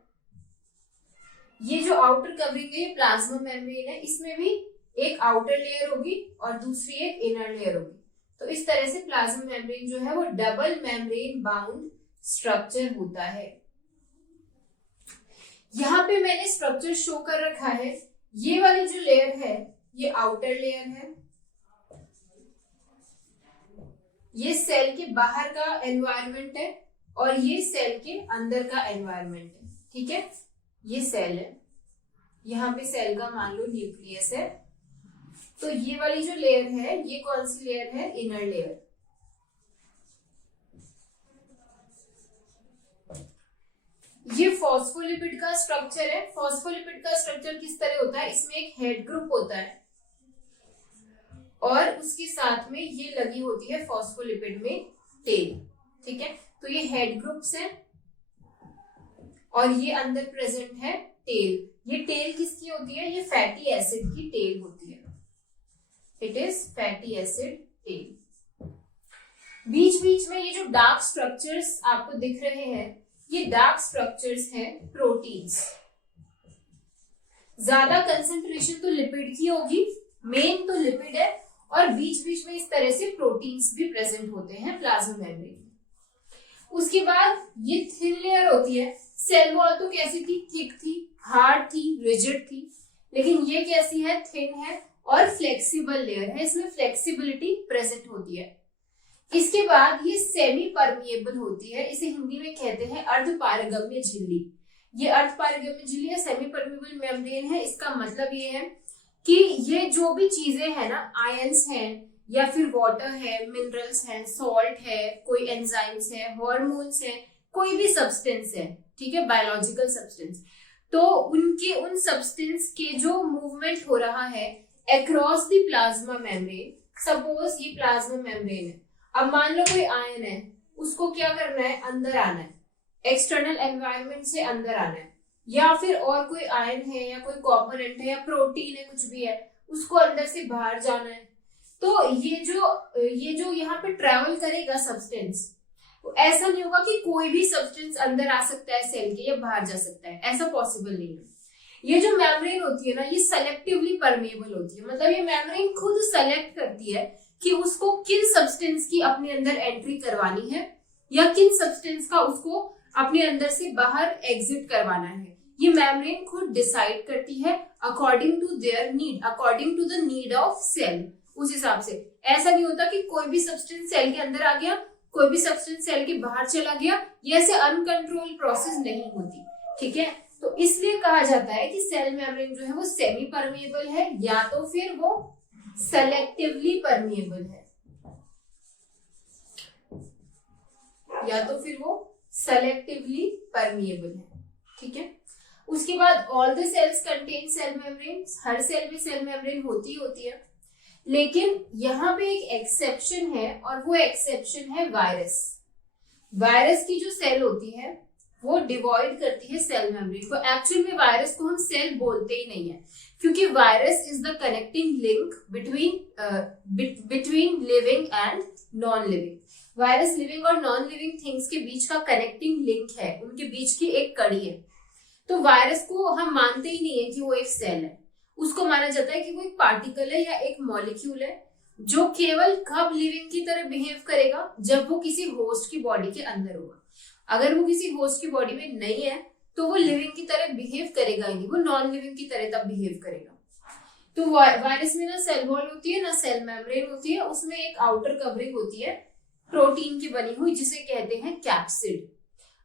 ये जो आउटर कवरिंग है ये प्लाज्मा मेम्ब्रेन है, इसमें भी एक आउटर लेयर होगी और दूसरी एक इनर लेयर होगी। तो इस तरह से प्लाज्मा मेम्ब्रेन जो है वो डबल मेम्ब्रेन बाउंड स्ट्रक्चर होता है। यहाँ पे मैंने स्ट्रक्चर शो कर रखा है। ये वाली जो लेयर है ये आउटर लेयर है, ये सेल के बाहर का एनवायरनमेंट है, और ये सेल के अंदर का एनवायरनमेंट है। ठीक है, ये सेल है, यहाँ पे सेल का मान लो न्यूक्लियस है। तो ये वाली जो लेयर है ये कौन सी लेयर है? Inner layer. ये फॉस्फोलिपिड का स्ट्रक्चर है। फॉस्फोलिपिड का स्ट्रक्चर किस तरह होता है? इसमें एक हेड ग्रुप होता है और उसके साथ में ये लगी होती है फॉस्फोलिपिड में टेल। ठीक है, तो ये हेड ग्रुप्स है और ये अंदर प्रेजेंट है टेल। ये टेल किसकी होती है? ये फैटी एसिड की टेल होती है। It is fatty acid tail. बीच बीच में ये जो डार्क स्ट्रक्चर्स आपको दिख रहे हैं, ये डार्क स्ट्रक्चर्स हैं प्रोटीन्स। ज्यादा कंसंट्रेशन तो लिपिड की होगी, मेन तो लिपिड है, और बीच बीच में इस तरह से प्रोटीन्स भी प्रेजेंट होते हैं प्लाज्मा मेम्ब्रेन में। उसके बाद ये थिन लेयर होती है। सेल वॉल तो कैसी थी? थिक थी, हार्ड थी, रिजिड थी। लेकिन ये कैसी है, थिन है और फ्लेक्सिबल लेयर है, इसमें फ्लेक्सिबिलिटी प्रेजेंट होती है। इसके बाद ये सेमी परमिएबल होती है, इसे हिंदी में कहते हैं अर्धपारगम्य झिल्ली। ये अर्धपारगम्य झिल्ली है, सेमी परमिएबल मेम्ब्रेन है। इसका मतलब ये है कि ये जो भी चीजें है ना, आयंस हैं या फिर वाटर है, मिनरल्स हैं, सॉल्ट है, कोई एंजाइम्स है, हार्मोन्स है, कोई भी सब्सटेंस है, ठीक है, बायोलॉजिकल सब्सटेंस, तो उनके उन सब्सटेंस के जो मूवमेंट हो रहा है across the plasma membrane. Suppose ये प्लाज्मा मेम्ब्रेन है, अब मान लो कोई आयन है, उसको क्या करना है, अंदर आना है, एक्सटर्नल एनवायरनमेंट से अंदर आना है, या फिर और कोई आयन है या कोई कॉम्पोनेंट है या प्रोटीन है, कुछ भी है, उसको अंदर से बाहर जाना है। तो ये जो यहाँ पे ट्रेवल करेगा सब्सटेंस, तो ऐसा नहीं होगा कि कोई भी सब्सटेंस अंदर आ सकता है सेल के या बाहर जा सकता है, ऐसा पॉसिबल नहीं है। ये जो मेम्ब्रेन होती है ना, ये सेलेक्टिवली परमेएबल होती है, मतलब ये मेम्ब्रेन खुद सेलेक्ट करती है कि उसको किन सब्सटेंस की अपने अंदर एंट्री करवानी है या किन सब्सटेंस का उसको अपने अंदर से बाहर एग्जिट करवाना है। ये मेम्ब्रेन खुद डिसाइड करती है according to their need, according to the need of cell. उस हिसाब से ऐसा नहीं होता कि कोई भी सब्सटेंस सेल के अंदर आ गया, कोई भी सब्सटेंस सेल के बाहर चला गया, ये ऐसे अनकंट्रोल प्रोसेस नहीं होती, ठीक है। तो इसलिए कहा जाता है कि सेल मेम्ब्रेन जो है वो सेमी परमिएबल है या तो फिर वो सेलेक्टिवली परमिएबल है, या तो फिर वो सेलेक्टिवली परमिएबल है, ठीक है। उसके बाद all the cells contain cell membrane, हर सेल में सेल मेम्ब्रेन होती है, लेकिन यहाँ पे एक एक्सेप्शन है और वो एक्सेप्शन है वायरस। वायरस की जो सेल होती है वो डिवॉइड करती है सेल मेम्ब्रेन को। एक्चुअल में वायरस को हम सेल बोलते ही नहीं है, क्योंकि virus is the connecting link between living and non living. Virus living और नॉन लिविंग थिंग्स के बीच का कनेक्टिंग लिंक है, उनके बीच की एक कड़ी है। तो वायरस को हम मानते ही नहीं है कि वो एक सेल है, उसको माना जाता है कि वो एक पार्टिकल है या एक मॉलिक्यूल है जो केवल कब लिविंग की तरह बिहेव करेगा, जब वो किसी होस्ट की बॉडी के अंदर होगा। अगर वो किसी होस्ट की बॉडी में नहीं है तो वो लिविंग की तरह बिहेव करेगा ही नहीं, वो नॉन लिविंग की तरह तब बिहेव करेगा। तो वायरस में ना सेल वॉल होती है ना सेल मेम्ब्रेन होती है, उसमें एक आउटर कवरिंग होती है प्रोटीन की बनी हुई, जिसे कहते हैं कैप्सिड।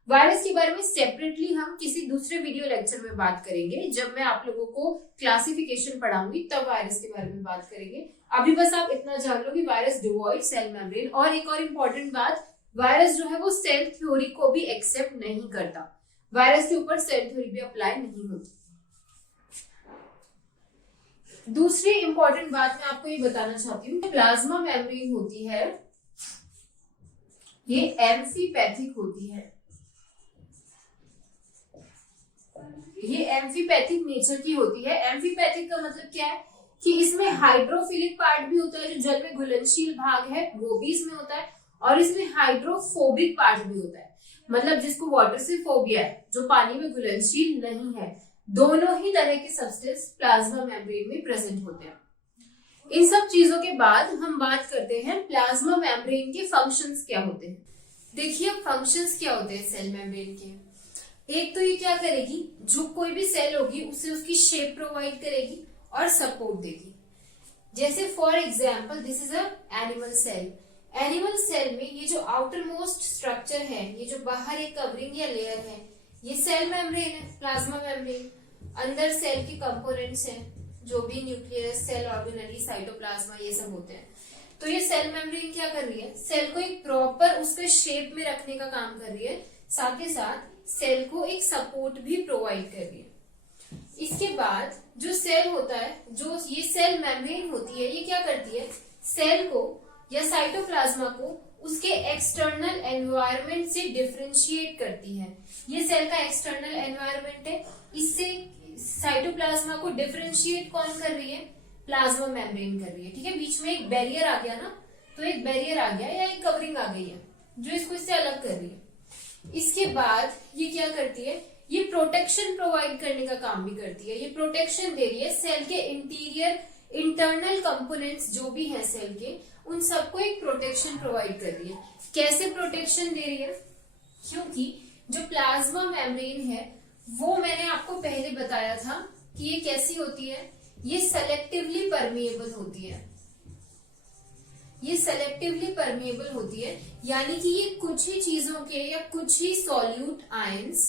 वायरस के बारे में सेपरेटली हम किसी दूसरे वीडियो लेक्चर में बात करेंगे, जब मैं आप लोगों को क्लासिफिकेशन पढ़ाऊंगी तब वायरस के बारे में बात करेंगे। अभी बस आप इतना जान लो कि वायरस डिवॉइड सेल मेम्ब्रेन। और एक और इम्पोर्टेंट बात, वायरस जो है वो सेल थ्योरी को भी एक्सेप्ट नहीं करता, वायरस के ऊपर सेल थ्योरी भी अप्लाई नहीं होती। दूसरी इंपॉर्टेंट बात मैं आपको ये बताना चाहती हूँ, प्लाज्मा मेम्ब्रेन होती है ये एम्फीपैथिक होती है। ये एम्फीपैथिक नेचर की होती है। एम्फीपैथिक का मतलब क्या है कि इसमें हाइड्रोफिलिक पार्ट भी होता है, जो जल में घुलनशील भाग है वो भी इसमें होता है, और इसमें हाइड्रोफोबिक पार्ट भी होता है, मतलब जिसको वाटर से फोबिया है, जो पानी में घुलनशील नहीं है। दोनों ही तरह के सब्सटेंस प्लाज्मा मेम्ब्रेन में प्रेजेंट होते हैं। इन सब चीजों के बाद हम बात करते हैं प्लाज्मा मेम्ब्रेन के फंक्शंस क्या होते हैं। देखिए फंक्शंस क्या होते हैं सेल मेम्ब्रेन के। एक तो ये क्या करेगी, जो कोई भी सेल होगी उसे उसकी शेप प्रोवाइड करेगी और सपोर्ट देगी। जैसे for example this is a animal cell. Animal cell में ये जो आउटर मोस्ट स्ट्रक्चर है, ये जो बाहर एक कवरिंग या लेयर है, ये सेल मेम्ब्रेन है, प्लाज्मा मेम्ब्रेन। अंदर सेल के कंपोनेंट्स हैं, जो भी न्यूक्लियस, सेल ऑर्गेनेली, साइटोप्लाज्मा, ये सब होते हैं। तो ये सेल मेम्ब्रेन क्या कर रही है, सेल को एक प्रॉपर उसके शेप में रखने का काम कर रही है, साथ ही साथ सेल को एक सपोर्ट भी प्रोवाइड कर रही है। इसके बाद जो सेल होता है, जो ये सेल मेम्ब्रेन होती है, ये क्या करती है, सेल को या साइटोप्लाज्मा को उसके एक्सटर्नल एनवायरनमेंट से डिफरेंशिएट करती है। ये सेल का एक्सटर्नल एनवायरनमेंट है, इससे साइटोप्लाज्मा को डिफरेंशिएट कौन कर रही है, प्लाज्मा मेम्ब्रेन कर रही है, ठीक है। बीच में एक बैरियर आ गया ना, तो एक बैरियर आ गया या एक कवरिंग आ गई है जो इसको इससे अलग कर रही है। इसके बाद ये क्या करती है, ये प्रोटेक्शन प्रोवाइड करने का काम भी करती है। ये प्रोटेक्शन दे रही है सेल के इंटीरियर इंटरनल कंपोनेंट्स जो भी हैं सेल के, उन सबको एक प्रोटेक्शन प्रोवाइड कर रही है। कैसे प्रोटेक्शन दे रही है, क्योंकि जो प्लाज्मा मेम्ब्रेन है वो मैंने आपको पहले बताया था कि ये कैसी होती है, ये सेलेक्टिवली परमिएबल होती है। ये सेलेक्टिवली परमिएबल होती है, यानी कि ये कुछ ही चीजों के या कुछ ही सॉल्यूट आयंस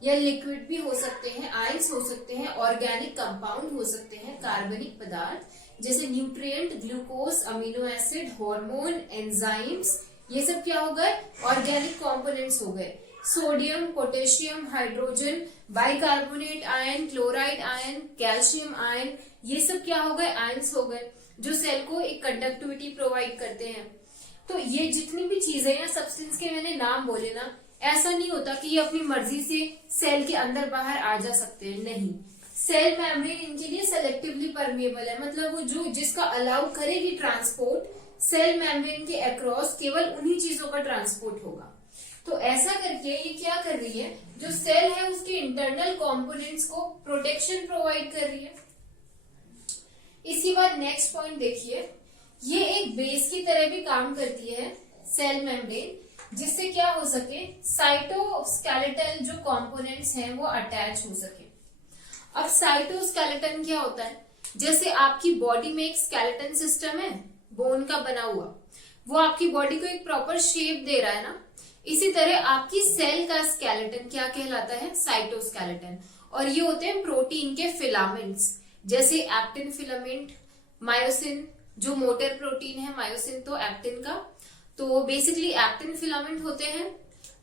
या लिक्विड भी हो सकते हैं, आयंस हो सकते हैं, ऑर्गेनिक कंपाउंड हो सकते हैं, कार्बनिक पदार्थ जैसे nutrient, glucose, amino acid, hormone, enzymes, ये सब क्या हो गए, ऑर्गेनिक कंपोनेंट्स हो गए। Sodium, potassium, hydrogen, bicarbonate ion, chloride ion, calcium ion, ये सब क्या हो गए, आयंस हो गए, जो सेल को एक कंडक्टिविटी प्रोवाइड करते हैं। तो ये जितनी भी चीजें या सब्सटेंस के मैंने नाम बोले ना, ऐसा नहीं होता कि ये अपनी मर्जी से सेल के अंदर बाहर आ जा सकते हैं, नहीं। सेल मेम्ब्रेन इनके लिए सेलेक्टिवली परमिएबल है, मतलब वो जो जिसका अलाउ करेगी ट्रांसपोर्ट, सेल मेम्ब्रेन के अक्रॉस केवल उन्हीं चीजों का ट्रांसपोर्ट होगा। तो ऐसा करके ये क्या कर रही है, जो सेल है उसके इंटरनल कंपोनेंट्स को प्रोटेक्शन प्रोवाइड कर रही है। इसके बाद नेक्स्ट पॉइंट देखिए, ये एक बेस की तरह भी काम करती है सेल मेम्ब्रेन, जिससे क्या हो सके, साइटोस्केलेटल जो कंपोनेंट्स हैं वो अटैच हो सके। अब साइटोस्केलेटन क्या होता है, जैसे आपकी बॉडी में एक स्केलेटन सिस्टम है बोन का बना हुआ, वो आपकी बॉडी को एक प्रॉपर शेप दे रहा है ना, इसी तरह आपकी सेल का स्केलेटन क्या कहलाता है, साइटोस्केलेटन। और ये होते हैं प्रोटीन के फिलामेंट्स, जैसे एक्टिन फिलामेंट, मायोसिन जो मोटर प्रोटीन है, मायोसिन तो एक्टिन का, तो बेसिकली एक्टिन फिलामेंट होते हैं,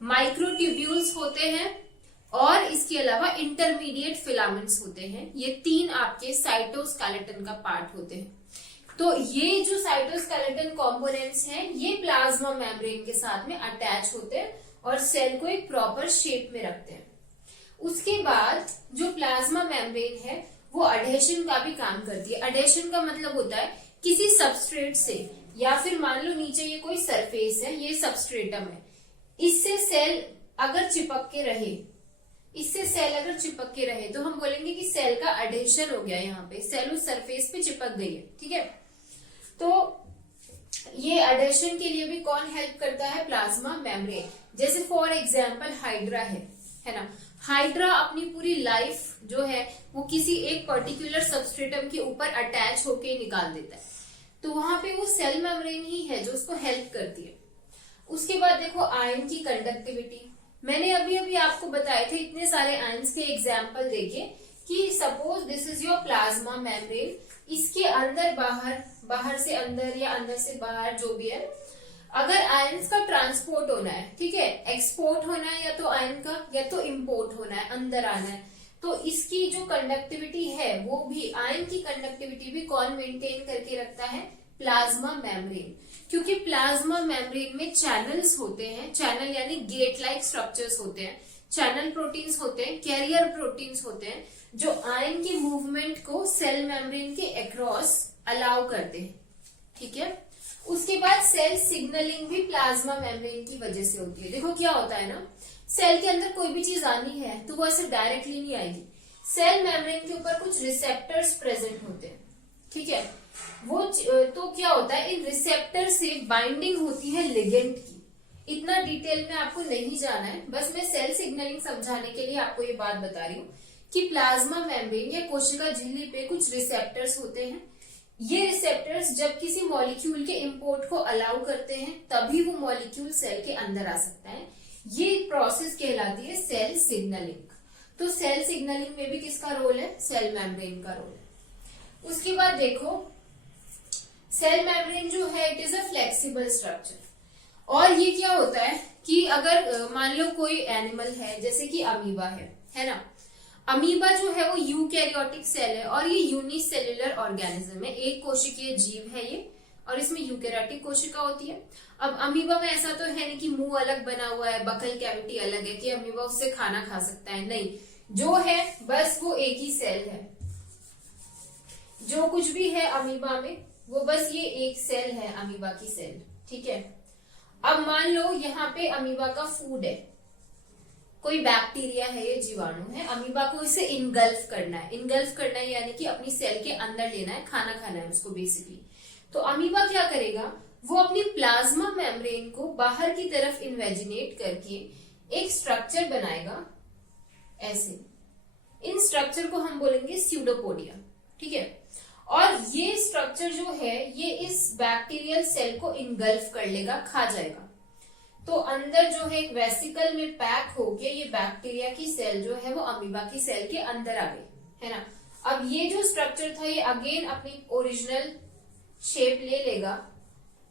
माइक्रोट्यूब्यूल्स होते हैं, और इसके अलावा इंटरमीडिएट फिलामेंट्स होते हैं। ये तीन आपके साइटोस्केलेटन का पार्ट होते हैं। तो ये जो साइटोस्केलेटन कंपोनेंट्स हैं, ये प्लाज्मा मेम्ब्रेन के साथ में अटैच होते हैं और सेल को एक प्रॉपर शेप में रखते हैं। उसके बाद जो प्लाज्मा मेम्ब्रेन है वो अडेशन का भी काम करती है। अडेशन का मतलब होता है किसी सबस्ट्रेट से, या फिर मान लो नीचे ये कोई सरफेस है, ये सबस्ट्रेटम है, इससे सेल अगर चिपक के रहे, इससे सेल अगर चिपक के रहे तो हम बोलेंगे कि सेल का अडेशन हो गया, यहाँ पे सेल उस सरफेस पे चिपक गई है, ठीक है। तो ये अडेशन के लिए भी कौन हेल्प करता है, प्लाज्मा मेम्ब्रेन। जैसे फॉर एग्जाम्पल हाइड्रा है ना, हाइड्रा अपनी पूरी लाइफ जो है वो किसी एक पर्टिकुलर सबस्ट्रेटम के ऊपर अटैच होके निकाल देता है, तो वहां पे वो सेल मेम्ब्रेन ही है जो उसको हेल्प करती है। उसके बाद देखो आयन की कंडक्टिविटी, मैंने अभी अभी आपको बताए थे इतने सारे आयंस के एग्जाम्पल देके कि suppose this is your plasma membrane, इसके अंदर बाहर, बाहर से अंदर या अंदर से बाहर जो भी है, अगर आयंस का ट्रांसपोर्ट होना है, ठीक है, एक्सपोर्ट होना है या तो आयन का, या तो इंपोर्ट होना है, अंदर आना है, तो इसकी जो कंडक्टिविटी है वो भी, आयन की कंडक्टिविटी भी कौन मेंटेन करके रखता है, प्लाज्मा मेम्ब्रेन। क्योंकि प्लाज्मा मेम्ब्रेन में चैनल्स होते हैं, चैनल यानी गेट लाइक स्ट्रक्चर्स होते हैं, चैनल प्रोटीन्स होते हैं, कैरियर प्रोटीन्स होते हैं, जो आयन की मूवमेंट को सेल मेम्ब्रेन के अक्रॉस अलाउ करते हैं, ठीक है। उसके बाद सेल सिग्नलिंग भी प्लाज्मा मेम्ब्रेन की वजह से होती है। देखो क्या होता है ना, सेल के अंदर कोई भी चीज आनी है तो वो ऐसे डायरेक्टली नहीं आएगी, सेल मेम्ब्रेन के ऊपर कुछ रिसेप्टर्स प्रेजेंट होते हैं, ठीक है। वो तो क्या होता है, इन रिसेप्टर से बाइंडिंग होती है लिगेंड की। इतना डिटेल में आपको नहीं जाना है, बस मैं सेल सिग्नलिंग समझाने के लिए आपको ये बात बता रही हूँ कि प्लाज्मा मेम्ब्रेन या कोशिका झिल्ली पे कुछ रिसेप्टर्स होते हैं। ये रिसेप्टर्स जब किसी मॉलिक्यूल के इंपोर्ट को अलाउ करते हैं तभी वो मॉलिक्यूल सेल के अंदर आ सकता है। ये प्रोसेस कहलाती है सेल सिग्नलिंग। तो सेल सिग्नलिंग में भी किसका रोल है, सेल मेम्ब्रेन का रोल है। उसके बाद देखो सेल मेम्ब्रेन जो है it is a flexible structure, और ये क्या होता है कि अगर मान लो कोई एनिमल है जैसे कि अमीबा है ना, अमीबा जो है वो यूकैरियोटिक सेल है और ये यूनिसेल्युलर ऑर्गेनिज्म है, एक कोशिकीय जीव है ये, और इसमें यूकैरियोटिक कोशिका होती है। अब अमीबा में ऐसा तो है नहीं कि मुंह अलग बना हुआ है, बकल कैविटी अलग है कि अमीबा उससे खाना खा सकता है, नहीं, जो है बस वो एक ही सेल है, जो कुछ भी है अमीबा में वो बस ये एक सेल है, अमीबा की सेल, ठीक है। अब मान लो यहाँ पे अमीबा का फूड है, कोई बैक्टीरिया है, ये जीवाणु है, अमीबा को इसे इनगल्फ करना है, इनगल्फ करना है यानी कि अपनी सेल के अंदर लेना है, खाना खाना है उसको बेसिकली। तो अमीबा क्या करेगा, वो अपनी प्लाज्मा मेम्ब्रेन को बाहर की तरफ इन्वेजिनेट करके एक स्ट्रक्चर बनाएगा ऐसे, इन स्ट्रक्चर को हम बोलेंगे स्यूडोपोडिया, ठीक है। और ये स्ट्रक्चर जो है ये इस बैक्टीरियल सेल को इनगल्फ कर लेगा, खा जाएगा। तो अंदर जो है एक वेसिकल में पैक होके ये बैक्टीरिया की सेल जो है वो अमीबा की सेल के अंदर आ गई, है ना। अब ये जो स्ट्रक्चर था ये अगेन अपनी ओरिजिनल शेप ले लेगा,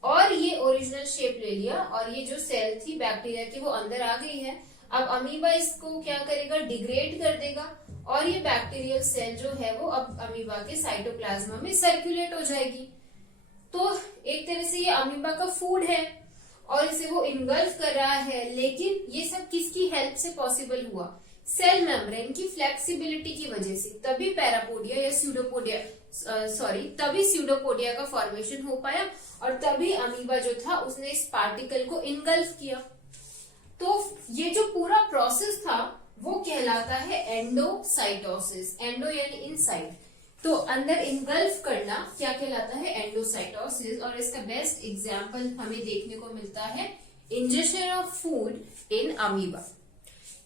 और ये ओरिजिनल शेप ले लिया, और ये जो सेल थी बैक्टीरिया की वो अंदर आ गई है। अब अमीबा इसको क्या करेगा, डिग्रेड कर देगा, और ये बैक्टीरियल सेल जो है वो अब अमीबा के साइटोप्लाज्मा में सर्कुलेट हो जाएगी। तो एक तरह से ये अमीबा का फूड है और इसे वो इनगल्फ कर रहा है। लेकिन ये सब किसकी हेल्प से पॉसिबल हुआ, सेल मेम्ब्रेन की फ्लेक्सिबिलिटी की वजह से। तभी पैरापोडिया या स्यूडोपोडिया तभी स्यूडोपोडिया का फॉर्मेशन हो पाया, और तभी अमीबा जो था उसने इस पार्टिकल को इनगल्फ किया। तो ये जो पूरा प्रोसेस था वो कहलाता है एंडोसाइटोसिस। एंडो यानी इनसाइड, तो अंदर इनगल्फ करना क्या कहलाता है, एंडोसाइटोसिस। और इसका बेस्ट एग्जांपल हमें देखने को मिलता है injection of food in amoeba.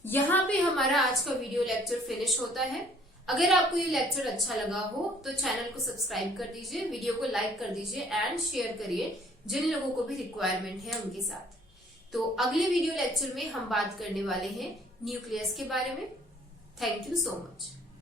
यहाँ पे हमारा आज का वीडियो लेक्चर फिनिश होता है। अगर आपको ये लेक्चर अच्छा लगा हो तो चैनल को सब्सक्राइब कर दीजिए, वीडियो को लाइक कर दीजिए एंड शेयर करिए जिन लोगों को भी रिक्वायरमेंट है उनके साथ। तो अगले वीडियो लेक्चर में हम बात करने वाले हैं न्यूक्लियस के बारे में। Thank you so much.